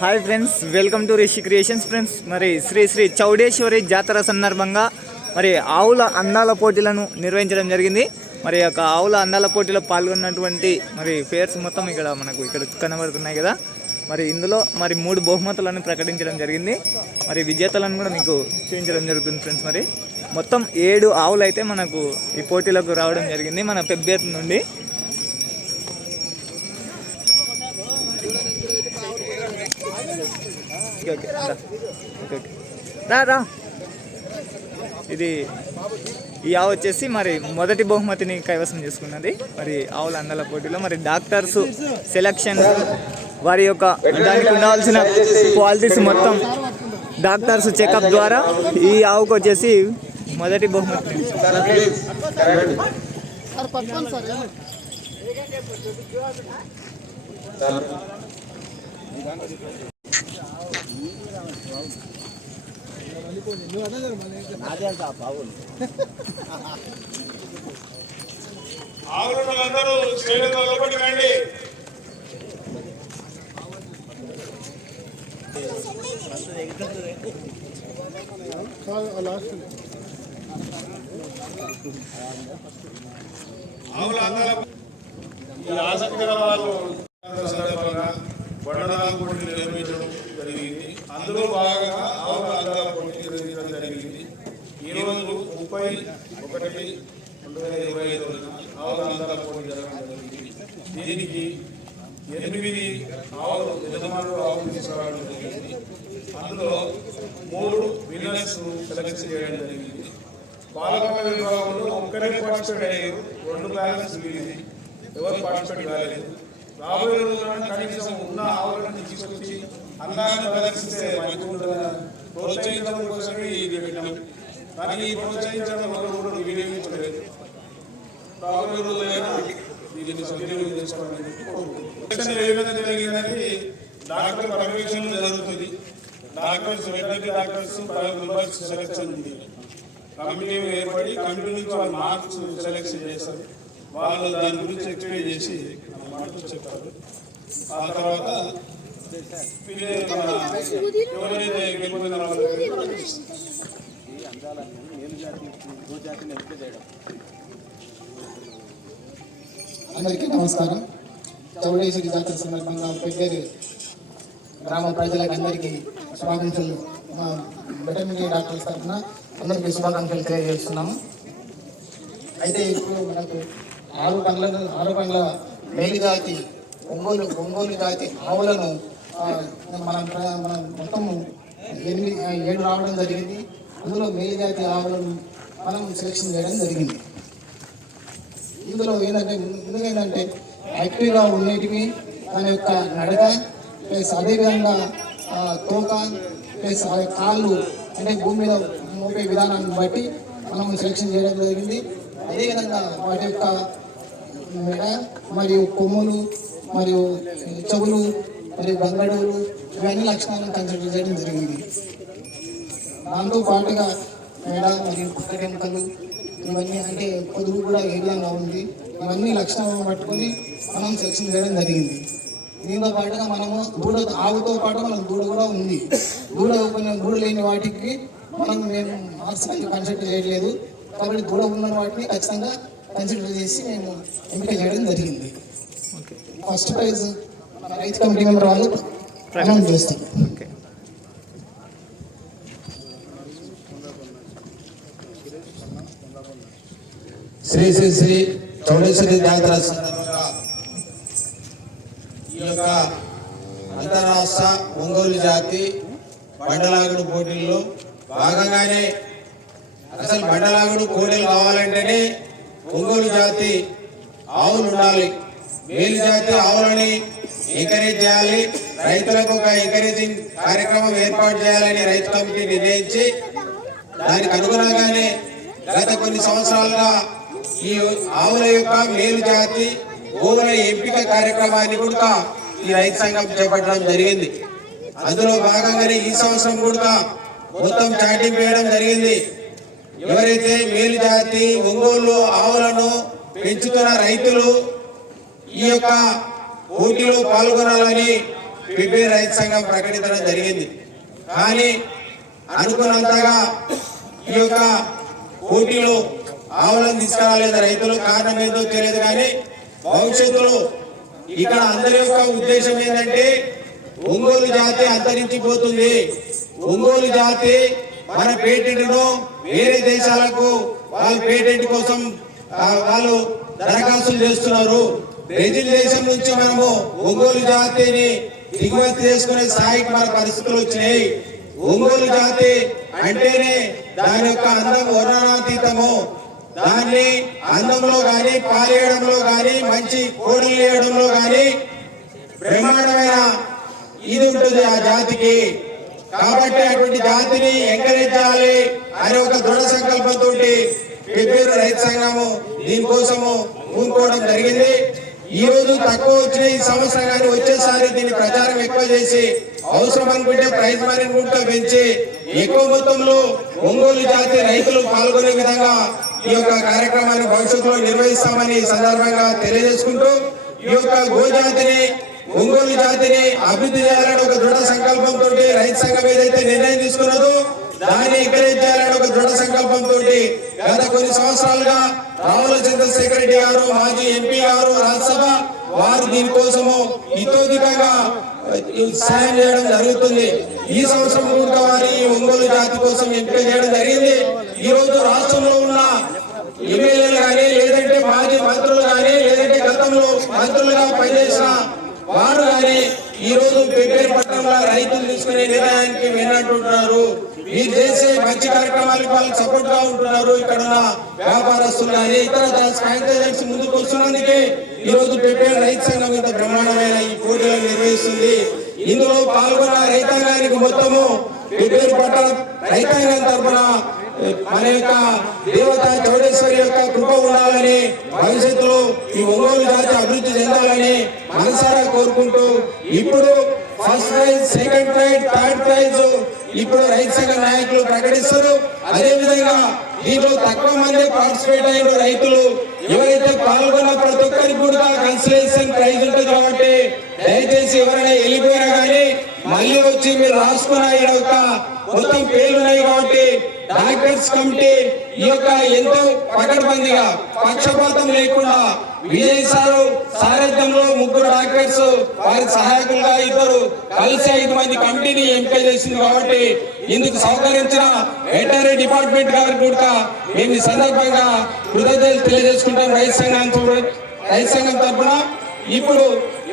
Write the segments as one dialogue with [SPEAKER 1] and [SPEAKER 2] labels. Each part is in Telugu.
[SPEAKER 1] Hi friends welcome to Rishi creations friends. మరి శ్రీ శ్రీ చౌడేశ్వరి జాతర సందర్భంగా మరి ఆవుల అందాల పోటీలను నిర్వహించడం జరిగింది. మరి యొక్క ఆవుల అందాల పోటీలో పాల్గొన్నటువంటి మరి ఫేర్స్ మొత్తం ఇక్కడ మనకు ఇక్కడ కనబడుతున్నాయి కదా. మరి ఇందులో మరి మూడు బహుమతులను ప్రకటించడం జరిగింది. మరి విజేతలను కూడా మీకు చూపించడం జరుగుతుంది ఫ్రెండ్స్ మరి. మొత్తం ఏడు ఆవులు అయితే మనకు ఈ పోటీలకు రావడం జరిగింది మన పెబ్బేరు నుండి. Okay okay. రా. ఓకే రా రా. ఇది ఈ ఆవు వచ్చేసి మరి మొదటి బహుమతిని కైవసం చేసుకున్నది. మరి ఆవుల అందాల పోటీలో మరి డాక్టర్స్ సెలక్షన్ వారి యొక్క దానికి ఉండాల్సిన క్వాలిటీస్ మొత్తం డాక్టర్స్ చెకప్ ద్వారా ఈ ఆవుకు వచ్చేసి మొదటి బహుమతి.
[SPEAKER 2] ఆవులను అందరూ శ్రేణితో లోపలికి రండి ఆవుల అందాల ఈ ఆసక్తి వాళ్ళు సందర్భంగా నిర్వహించడం జరిగింది అందులో భాగంగా ఆవుల అందాల పోటీ నిర్వహించడం జరిగింది ఈ రోజు ముప్పై ఒకటి రెండు వేల ఇరవై ఐదు రోజున ఆవుల అందాల పోటీ జరగడం జరిగింది దీనికి ఎనిమిది ఆవులు యజమానులు ఆహ్వానించడం జరిగింది. అందులో మూడు విన్నర్స్ సెలెక్ట్ చేయడం జరిగింది. బాలకమ్మ విభాగంలో ఒక్కరే పార్టిసిపేట్ అయ్యారు. రెండు బ్యాలెన్స్ మిగిలింది ఎవరు పార్టిసిపేట్ కాలేదు. రాబోయే రోజుల్లో కనీసం ఉన్న ఆవులను తీసుకొచ్చి అందాన్ని ప్రదర్శిస్తే మంచిగా ప్రోత్సహించడం కోసమే ఇది పెట్టాం కానీ ఈ ప్రోత్సహించడం వల్ల కూడా వినియోగించలేదు రాబోయే రోజులైనా దీన్ని సద్వినియోగం చేసుకోవాలని కోరుకుంటున్నాను. ఏ విధంగా డాక్టర్ పర్యవేక్షణ జరుగుతుంది. Doctors veterinary doctors five members selection ఉంది. కమిటీ ఏర్పడి కమిటీ నుంచి వాళ్ళు మార్క్స్ సెలెక్షన్ చేస్తారు వాళ్ళు దాని గురించి ఎక్స్ప్లెయిన్ చేసి మన మాటలు చెప్తారు ఆ తర్వాత వీళ్ళే మన ఎవరైతే గెలుపొందిన చేయడం?
[SPEAKER 3] అందరికీ నమస్కారం. చౌడేశ్వరి జాతర సందర్భంగా పెద్దరి గ్రామ ప్రజలకు అందరికీ శుభాకాంక్షలు. మా వెటర్నరీ డాక్టర్స్ తరఫున అందరికీ శుభాకాంక్షలు తెలియజేస్తున్నాము. అయితే ఇప్పుడు మనకు ఆరు పండ్ల ఆరు పండ్ల మేలు జాతి ఒంగోలు ఒంగోలు జాతి ఆవులను మన మనం ప్ర- మనం ఎనిమిది ఏడు రావడం జరిగింది. అందులో మేలు జాతి ఆవులను మనం సెలెక్షన్ చేయడం జరిగింది. ఇందులో ఏంటంటే ముందుగా ఏంటంటే యాక్టివ్గా ఉండేటివి దాని యొక్క నడక ప్లస్ అదేవిధంగా తోక ప్లస్ ఆ కాళ్ళు అంటే భూమి మీద మోపే విధానాన్ని బట్టి మనం సెలెక్షన్ చేయడం జరిగింది. అదేవిధంగా వాటి యొక్క మెడ మరియు కొమ్ములు మరియు చెవులు మరియు బంగడూలు ఇవన్నీ లక్షణాలను కన్సిడర్ చేయడం జరిగింది. దాంతో పాటుగా మెడ మరియు పుట్టకెంకలు ఇవన్నీ అంటే పొదుగు కూడా ఏ విధంగా ఉంది. ఇవన్నీ లక్షణాలను పట్టుకొని మనం సెలక్షన్ చేయడం జరిగింది. దీంతో పాటుగా మనము దూడ ఆవుతో పాటు మనకు దూడ కూడా ఉంది. దూడ కొంచెం దూడ లేని వాటికి మనం మేము మార్క్స్ కన్సిడర్ చేయట్లేదు. కాబట్టి దూడ ఉన్న వాటిని ఖచ్చితంగా కన్సిడర్ చేసి మేము ఎంపిక చేయడం జరిగింది.
[SPEAKER 1] ఓకే.
[SPEAKER 3] ఫస్ట్ ప్రైజ్ రైతు కమిటీ మెంబర్ వాళ్ళు అనౌన్స్ చేస్తారు.
[SPEAKER 4] శ్రీ శ్రీ శ్రీ చౌడేశ్వరి జాతర సందర్భంగా ఈ యొక్క అంతరాష్ట్ర ఒంగోలు జాతి బండలాగుడు పోటీల్లో భాగంగానే అసలు బండలాగుడు కోడలు కావాలంటేనే ఒంగోలు జాతి ఆవులు ఉండాలి. మేలు జాతి ఆవులని ఎంకరేజ్ చేయాలి. రైతులకు ఒక ఎంకరేజింగ్ కార్యక్రమం ఏర్పాటు చేయాలని రైతు కమిటీ నిర్ణయించి దానికి అనుగుణంగానే గత కొన్ని సంవత్సరాలుగా ఈ ఆవుల యొక్క మేలు జాతి గోవుల ఎంపిక కార్యక్రమాన్ని కూడా ఈ రైతు సంఘం చేపట్టడం జరిగింది. అందులో భాగంగానే ఈ సంవత్సరం కూడా మొత్తం చాటింపు వేయడం జరిగింది. ఎవరైతే మేలు జాతి ఒంగోలు ఆవులను పెంచుతున్న రైతులు ఈ యొక్క పోటీలో పాల్గొనాలని పిబి రైతు సంఘం ప్రకటించడం జరిగింది. కానీ అనుకున్నంతగా ఈ యొక్క పోటీలో ఆవులను తీసుకురాలేదు రైతులు కారణం ఏందో తెలియదు కానీ భవిష్యత్తులో ఇక్కడ అందరి యొక్క ఉద్దేశం ఏంటంటే ఒంగోలు జాతి అంతరించిపోతుంది. ఒంగోలు జాతి మన పేటెంట్ను వేరే దేశాలకు వాళ్ళ పేటెంట్ కోసం వాళ్ళు దరఖాస్తులు చేస్తున్నారు. బ్రెజిల్ దేశం నుంచి మనము ఒంగోలు జాతిని దిగుమతి చేసుకునే స్థాయికి మన పరిస్థితులు వచ్చినాయి. ఒంగోలు జాతి అంటేనే దాని యొక్క అందం వర్ణనాతీతము. దాన్ని అందంలో గాని పాలేయడంలో గాని మంచి కోడలు వేయడంలో గాని బ్రహ్మాండమైన ఇది ఉంటుంది ఆ జాతికి. కాబట్టి అటువంటి జాతిని ఎంకరేజ్ చేయాలి అనే ఒక దృఢ సంకల్పంతో పెద్దూరు రైతు సంఘము దీనికోసము పూనుకోవడం జరిగింది. ఈ రోజు తక్కువ వచ్చిన ఈ సంవత్సరం కానీ వచ్చేసారి దీని ప్రచారం ఎక్కువ చేసి అవసరం అనుకుంటే ప్రైజ్ మనీ కూడా పెంచి ఎక్కువ మొత్తంలో ఒంగోలు జాతి రైతులు పాల్గొనే విధంగా ఈ యొక్క కార్యక్రమాన్ని భవిష్యత్తులో నిర్వహిస్తామని సందర్భంగా తెలియజేసుకుంటూ ఈ యొక్క గోజాతిని ఒంగోలు జాతిని అభివృద్ధి చేయాలని ఒక దృఢ సంకల్పంతో రైతు సంఘం ఏదైతే నిర్ణయం తీసుకున్నదో దాన్ని ఎంకరేజ్ చేయాలని ఒక దృఢ సంకల్పంతో గత కొన్ని సంవత్సరాలుగా రావుల చంద్రశేఖర్ రెడ్డి గారు మాజీ ఎంపీ గారు రాజ్యసభ వారు దీనికోసము ఇతోధికంగా సాయం చేయడం జరుగుతుంది. ఈ సంవత్సరం కూడా వారి ఒంగోలు జాతి కోసం ఎంపిక చేయడం జరిగింది. ఈ రోజు రాష్ట్రంలో ఉన్న ఎమ్మెల్యేలు కానీ లేదంటే మాజీ మంత్రులు కానీ లేదంటే గతంలో మంత్రులుగా పనిచేసిన వారు కానీ ఈ రోజు పెబ్బేరు పట్టణంలో రైతులు తీసుకునే నిర్ణయానికి విన్నట్టుంటున్నారు మీరు చేసే మంచి కార్యక్రమాలకు వాళ్ళు సపోర్ట్గా ఉంటున్నారు. ఇక్కడ ఉన్న వ్యాపారస్తులు కానీ ఇతర సాయంత్రం ముందుకు వస్తున్నందుకే ఈ రోజు పెబ్బేరు రైతు సంఘం ఇంత బ్రహ్మాండమైన ఈ పోటీలను నిర్వహిస్తుంది. ఇందులో పాల్గొన్న రైతాంగానికి మొత్తము పెబ్బేరు పట్టణ రైతాంగం తరఫున మన యొక్క దేవత చౌడేశ్వరి యొక్క కృప ఉండాలని భవిష్యత్తులో ఈ ఒంగోలు జాతి అభివృద్ధి చెందాలని మనసారా కోరుకుంటూ ఇప్పుడు first prize second prize third prize ఇప్పుడు రైతు సంఘ నాయకులు ప్రకటిస్తారు అదే విధంగా దీంట్లో తక్కువ మంది పార్టిసిపేట్ అయిన రైతులు ఎవరైతే పాల్గొన్న ప్రతి ఒక్కరికి కూడా కన్సలేషన్ ప్రైజ్ ఉంటుంది కాబట్టి దయచేసి ఎవరైనా వెళ్ళిపోయినా కానీ మళ్ళీ వచ్చి మీరు రాసుకున్న ఈ యొక్క మొత్తం పేర్లు ఉన్నాయి కాబట్టి డాక్టర్స్ కమిటీ ఈ యొక్క ఎంతో పకడ్బందీగా పక్షపాతం లేకుండా విజయ్ సారు సారథ్యంలో ముగ్గురు డాక్టర్స్ వారి సహాయకులుగా ఇద్దరు కలిసి ఐదు మంది కమిటీని ఎంపిక చేసింది కాబట్టి ఇందుకు సహకరించిన వెటరీ డిపార్ట్మెంట్ గారికి కూడా మేము ఈ సందర్భంగా కృతజ్ఞతలు తెలియజేసుకుంటాం రైతు సంఘం రైతు సంఘం తరఫున ఇప్పుడు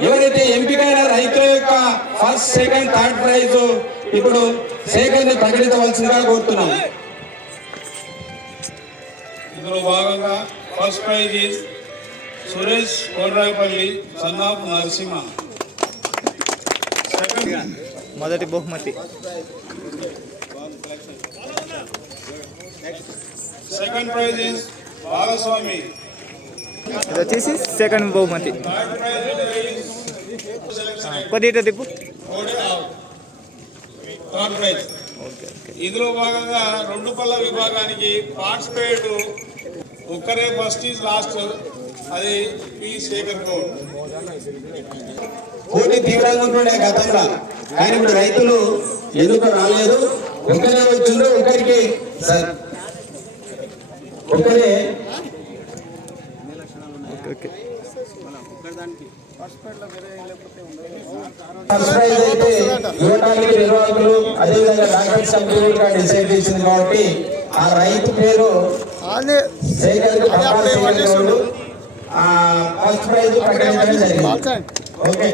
[SPEAKER 4] ఎవరైతే ఎంపికైన రైతుల యొక్క ఫస్ట్ సెకండ్ థర్డ్ ప్రైజ్ ఇప్పుడు సేకరణ ప్రకటించవలసిందిగా కోరుతున్నాం.
[SPEAKER 2] ఇందులో భాగంగా first prize Suresh Kodrayapalli Sannapu Narasimha. Second
[SPEAKER 1] మొదటి బహుమతి.
[SPEAKER 2] సెకండ్ ప్రైజ్ ఈజ్ బాలస్వామి
[SPEAKER 1] ఇది వచ్చేసి సెకండ్ బహుమతి
[SPEAKER 2] థర్డ్ ప్రైజ్
[SPEAKER 1] కొద్ది ఇటు తిప్పు
[SPEAKER 2] థర్డ్ ప్రైజ్
[SPEAKER 1] ఓకే ఓకే
[SPEAKER 2] ఇందులో భాగంగా రెండు పళ్ళ విభాగానికి పార్టిసిపేట్ ఒక్కరే ఫస్ట్ ఈజ్ లాస్ట్ అది పి శేఖర్ గౌడ్
[SPEAKER 4] పోటీ తీవ్రంగా ఉంటుండే గతంలో కానీ ఇప్పుడు రైతులు ఎందుకు రాలేదు. ఒకరే వచ్చిండ్రు ఒకరికి సార్ ఒకరే
[SPEAKER 1] ఓకే ఓకే
[SPEAKER 4] ఫస్ట్ ప్రైజ్ అయితే ఇవ్వడానికి నిర్వాహకులు కూడా డిసైడ్ చేసింది కాబట్టి ఆ రైతు పేరు శేఖర్ పప్పాల శేఖర్ గౌడ్. ఆ ఫస్ట్ ప్రైజ్ ప్రకటించడం జరిగింది. ఓకే.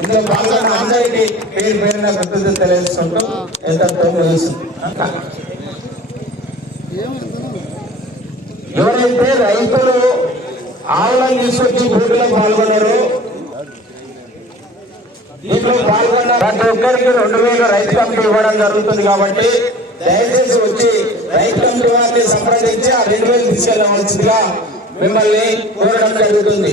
[SPEAKER 4] ఇందులో పాల్గొన్న అందరికీ పేరు పేరున గుర్తు తెలియజేసుకుంటూ ఎంతో ముగిస్తుంది ఎవరైతే రైతులు ఆవులను తీసుకొచ్చి పోటీలో పాల్గొన్నారు దీంట్లో పాల్గొన్న ప్రతి ఒక్కరికి రెండు వేలు రైతు కమిటీ ఇవ్వడం జరుగుతుంది కాబట్టి దయచేసి వచ్చి రైతు కమిటీ వారిని సంప్రదించి ఆ రెండు వేలు తీసుకెళ్ళవలసిందిగా మిమ్మల్ని కోరడం జరుగుతుంది.